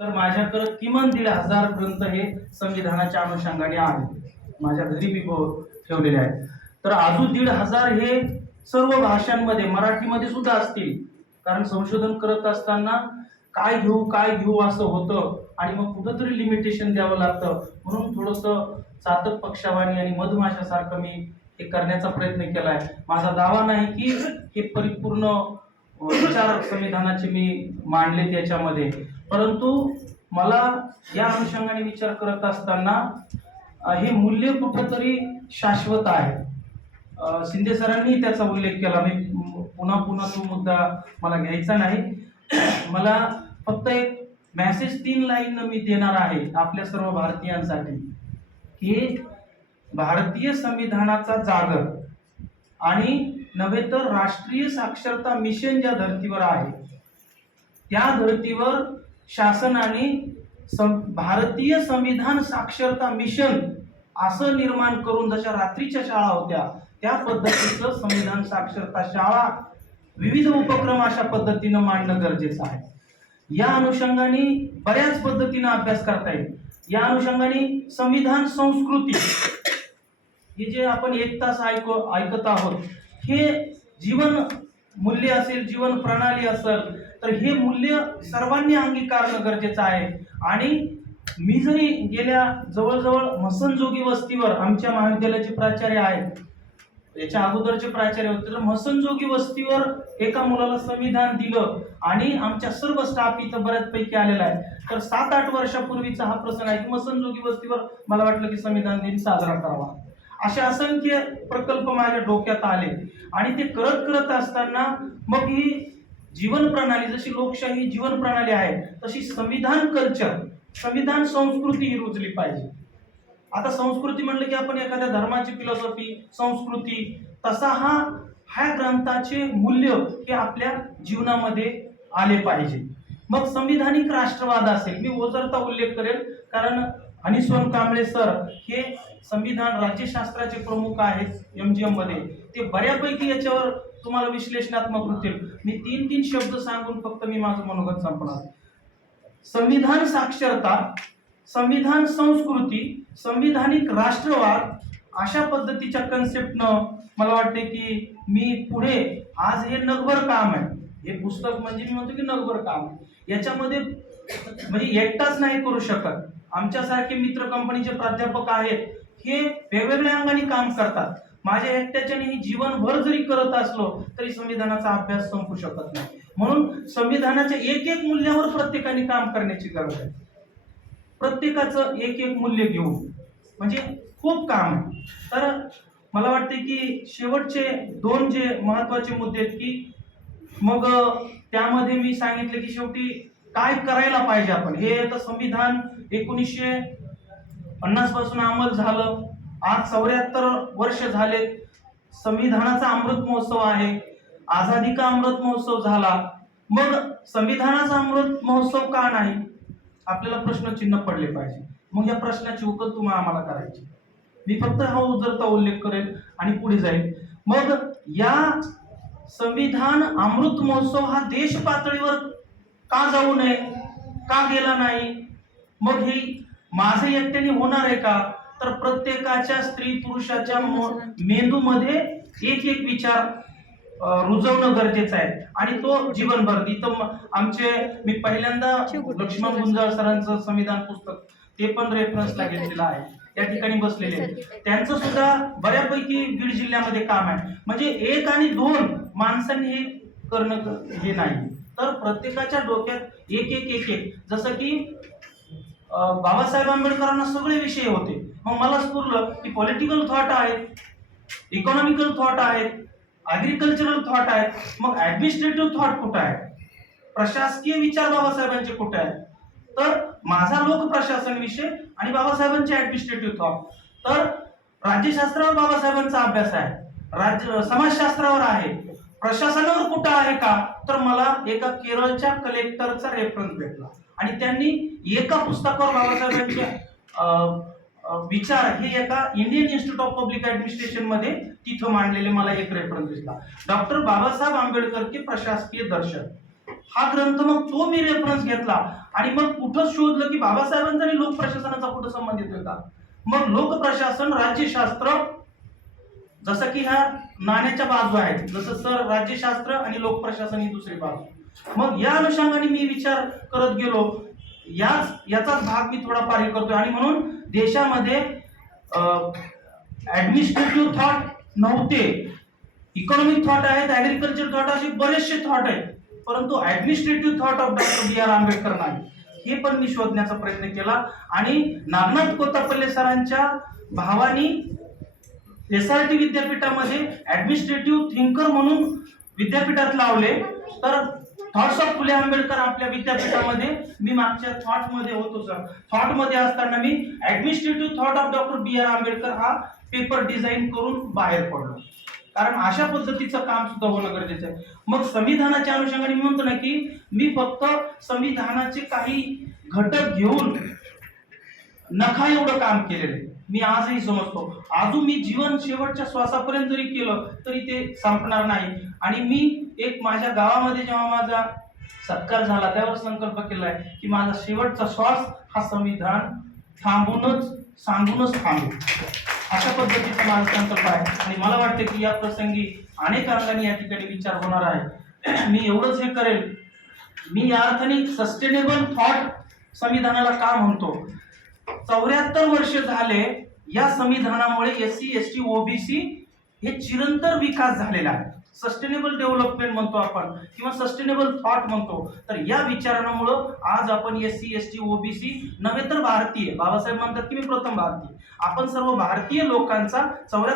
तर माझ्याकडे किमान 1,500 ग्रंथ हे संविधानाच्या अनुषंगाने आहेत, माझ्या घरी मी ठेवलेले आहेत. तर अजून 1,500 हे सर्व भाषांमध्ये, मराठीमध्ये सुद्धा असतील. कारण संशोधन करत असताना काय घेऊ असं होतं आणि मग कुठंतरी लिमिटेशन द्यावं लागतं. म्हणून थोडंसं चातक पक्षावाणी आणि मधमाशासारखं मी हे करण्याचा प्रयत्न केलाय. माझा दावा नाही की हे परिपूर्ण विचार संविधानाचे मी मांडले त्याच्यामध्ये, परंतु मला या अनुषंगाने विचार करत असताना हे मूल्य कुठंतरी शाश्वत आहे. शिंदे सरांनी त्याचा उल्लेख केला. मी पुन्हा तो मुद्दा मला घ्यायचा नाही. मला फक्त एक मेसेज 3 लाईन मी देणार आहे आपल्या सर्व भारतीयांसाठी की भारतीय संविधानाचा जागर आणि नव्हे तर राष्ट्रीय साक्षरता मिशन ज्या धर्तीवर आहे त्या धर्तीवर शासनाने भारतीय संविधान साक्षरता मिशन असं निर्माण करून, जशा रात्रीच्या शाळा होत्या त्या पद्धतीचं संविधान साक्षरता शाळा, विविध उपक्रम अशा पद्धतीनं मांडणं गरजेचं आहे. या अनुषंगाने बऱ्याच पद्धतीनं अभ्यास करता येईल. या अनुषंगाने संविधान संस्कृती हे जे आपण 1 तास ऐकत आहोत, हे जीवन मूल्य असेल, जीवन प्रणाली असेल, तर हे मूल्य सर्वांनी अंगीकारणं गरजेचं आहे. आणि मी जरी गेल्या जवळजवळ म्हसनजोगी वस्तीवर, आमच्या महाविद्यालयाचे प्राचार्य आहेत, याच्या अगोदरचे प्राचार्य होते, तर म्हसनजोगी वस्तीवर एका मुलाला संविधान दिलं आणि आमच्या सर्व स्टाफ इथं बऱ्याचपैकी आलेला आहे. तर 7-8 वर्षापूर्वीचा हा प्रसंग आहे की म्हसनजोगी वस्तीवर मला वाटलं की संविधान दिन साजरा करावा. असे असंख्य प्रकल्प माझ्या डोक्यात आले आणि ते करत असताना मग ही जीवन प्रणाली, जशी लोकशाही जीवन प्रणाली आहे तशी संविधान कल्चर, संविधान संस्कृती ही रुजली पाहिजे. आता संस्कृती म्हणलं की आपण एखाद्या धर्माची फिलॉसॉफी, संस्कृती, तसा ह्या ग्रंथाचे मूल्य हे आपल्या जीवनामध्ये आले पाहिजे. मग संविधानिक राष्ट्रवाद असेल, मी ओझरता उल्लेख करेल कारण हनीस्वर्ण कांबळे सर हे संविधान राज्यशास्त्राचे प्रमुख आहेत MGM मध्ये, ते बऱ्यापैकी याच्यावर तुम्हाला विश्लेषणात्मक होतील. मी 3 शब्द सांगून फक्त मी माझं मनोगत संपणार. संविधान साक्षरता, संविधान संस्कृती, संविधानिक राष्ट्रवाद अशा पद्धतीच्या कन्सेप्टनं मला वाटते की मी पुढे, आज हे नगभर काम आहे, हे पुस्तक म्हणजे मी म्हणतो की नगभर काम आहे. याच्यामध्ये म्हणजे एकटाच नाही करू शकत. आमच्यासारखे मित्र कंपनीचे प्राध्यापक आहेत, हे वेगवेगळ्या अंगाने काम करतात. माझ्या एकट्याच्याने जीवनभर जरी करत असलो तरी संविधानाचा अभ्यास संपू शकत नाही. म्हणून संविधानाच्या एक मूल्यावर प्रत्येकाने काम करण्याची गरज आहे. प्रत्येकाचं एक मूल्य घेऊन म्हणजे खूप काम आहे. तर मला वाटते की शेवटचे 2 जे महत्वाचे मुद्दे आहेत की मग त्यामध्ये मी सांगितले की शेवटी काय करायला पाहिजे आपण. हे आता संविधान 1950 पासून अंमल झालं, आज 74 वर्ष झाले. संविधानाचा अमृत महोत्सव आहे, आझादी का अमृत महोत्सव झाला. मग संविधानाचा अमृत महोत्सव का नाही, आपल्याला प्रश्नचिन्ह पडले पाहिजे. मग या प्रश्नाची उकल तुम्हाला आम्हाला करायची. मी फक्त हा उजरता उल्लेख करेल आणि पुढे जाईल. मग या संविधान अमृत महोत्सव हा देश पातळीवर का जाऊ नये, का गेला नाही? मग हे माझं एकट्याने होणार आहे का? तर प्रत्येकाच्या स्त्री पुरुषाच्या मेंदूमध्ये एक विचार रुजवणं गरजेचं आहे आणि तो जीवनभर. इथं आमचे, मी पहिल्यांदा लक्ष्मण गुंजाळ सरांचं संविधान पुस्तक ते पण रेफरन्सला घेतलेलं आहे, त्या ठिकाणी बसलेले. त्यांचं सुद्धा बऱ्यापैकी बीड जिल्ह्यामध्ये काम आहे. म्हणजे 1 आणि 2 माणसांनी हे करणं हे नाही, तर प्रत्येकाच्या डोक्यात एक जसं की बाबासाहेब आंबेडकरांना सगळे विषय होते. मग मला स्फुरलं की पॉलिटिकल थॉट आहेत, इकॉनॉमिकल थॉट आहेत, ऍग्रिकल्चरल थॉट आहेत, मग ऍडमिनिस्ट्रेटिव्ह थॉट कुठं आहे, प्रशासकीय विचार बाबासाहेबांचे कुठे आहेत. तर माझा लोक प्रशासन विषय आणि बाबासाहेबांचे ऍडमिनिस्ट्रेटिव्ह थॉट. तर राज्यशास्त्रावर बाबासाहेबांचा अभ्यास आहे, समाजशास्त्रावर आहे, प्रशासनावर कुठं आहे का, तर मला एका केरळच्या कलेक्टरचा रेफरन्स भेटला आणि त्यांनी एका पुस्तकावर बाबासाहेबांचे विचार हे एका Indian institute of public administration मध्ये तिथं मांडलेले मला एक रेफरन्स दिसला. डॉक्टर बाबासाहेब आंबेडकर के प्रशासकीय दर्शन, हा ग्रंथ मग तो मी रेफरन्स घेतला आणि मग कुठं शोधलं की बाबासाहेबांचा आणि लोकप्रशासनाचा कुठं संबंध येतोय का. मग लोकप्रशासन राज्यशास्त्र जसं की ह्या नाण्याच्या बाजू आहेत, जसं सर राज्यशास्त्र आणि लोकप्रशासन ही दुसरी बाजू. मग या अनुषंगाने मी विचार करत गेलो, याचाच भाग मी थोडाफार हे करतोय. आणि म्हणून देशामध्ये ऍडमिनिस्ट्रेटिव्ह थॉट नव्हते, इकॉनॉमिक थॉट आहेत, ऍग्रिकल्चर थॉट, असे बरेचसे थॉट आहेत, परंतु administrative thought of doctor B R Ambedkar नाही. हे पण मी शोधण्याचा प्रयत्न केला. आणि नागनाथ कोत्तापल्ले सरांच्या भावानी SRT विद्यापीठामध्ये ऍडमिनिस्ट्रेटिव्ह थिंकर म्हणून विद्यापीठात लावले. तर थॉट्स ऑफ फुले आंबेडकर आपल्या विद्यापीठामध्ये मी मागच्या थॉट मध्ये होतो सर. थॉट मध्ये असताना मी administrative thought of doctor B R Ambedkar हा पेपर डिझाईन करून बाहेर पडलो. कारण अशा पद्धतीचं काम सुद्धा होणं गरजेचं आहे. मग संविधानाच्या अनुषंगाने मी म्हणतो ना की मी फक्त संविधानाचे काही घटक घेऊन नखा एवढं काम केलेलं आहे. मी आजही समजतो, अजून मी जीवन शेवटच्या श्वासापर्यंत जरी केलं तरी ते संपणार नाही. आणि मी एक माझ्या गावामध्ये जेव्हा माझा सत्कार झाला त्यावर संकल्प केलाय की माझा शेवटचा श्वास हा संविधान थांबूनच सांगूनच थांबू, अशा पद्धतीचा माझा संकल्प आहे. आणि मला वाटतं की या प्रसंगी अनेक अंगाने या ठिकाणी विचार होणार आहे. मी एवढंच हे करेल, मी या अर्थाने सस्टेनेबल थॉट संविधानाला का म्हणतो. 74 वर्ष झाले या संविधानामुळे SC ST OBC हे चिरंतन विकास झालेला आहे. सस्टेनेबल डेव्हलपमेंट म्हणतो आपण किंवा सस्टेनेबल थॉट म्हणतो. तर या विचारांमुळे आज आपण SC ST OBC नव्हे तर भारतीय, बाबासाहेब म्हणतात की मी प्रथम भारतीय, आपण सर्व भारतीय लोकांचा 74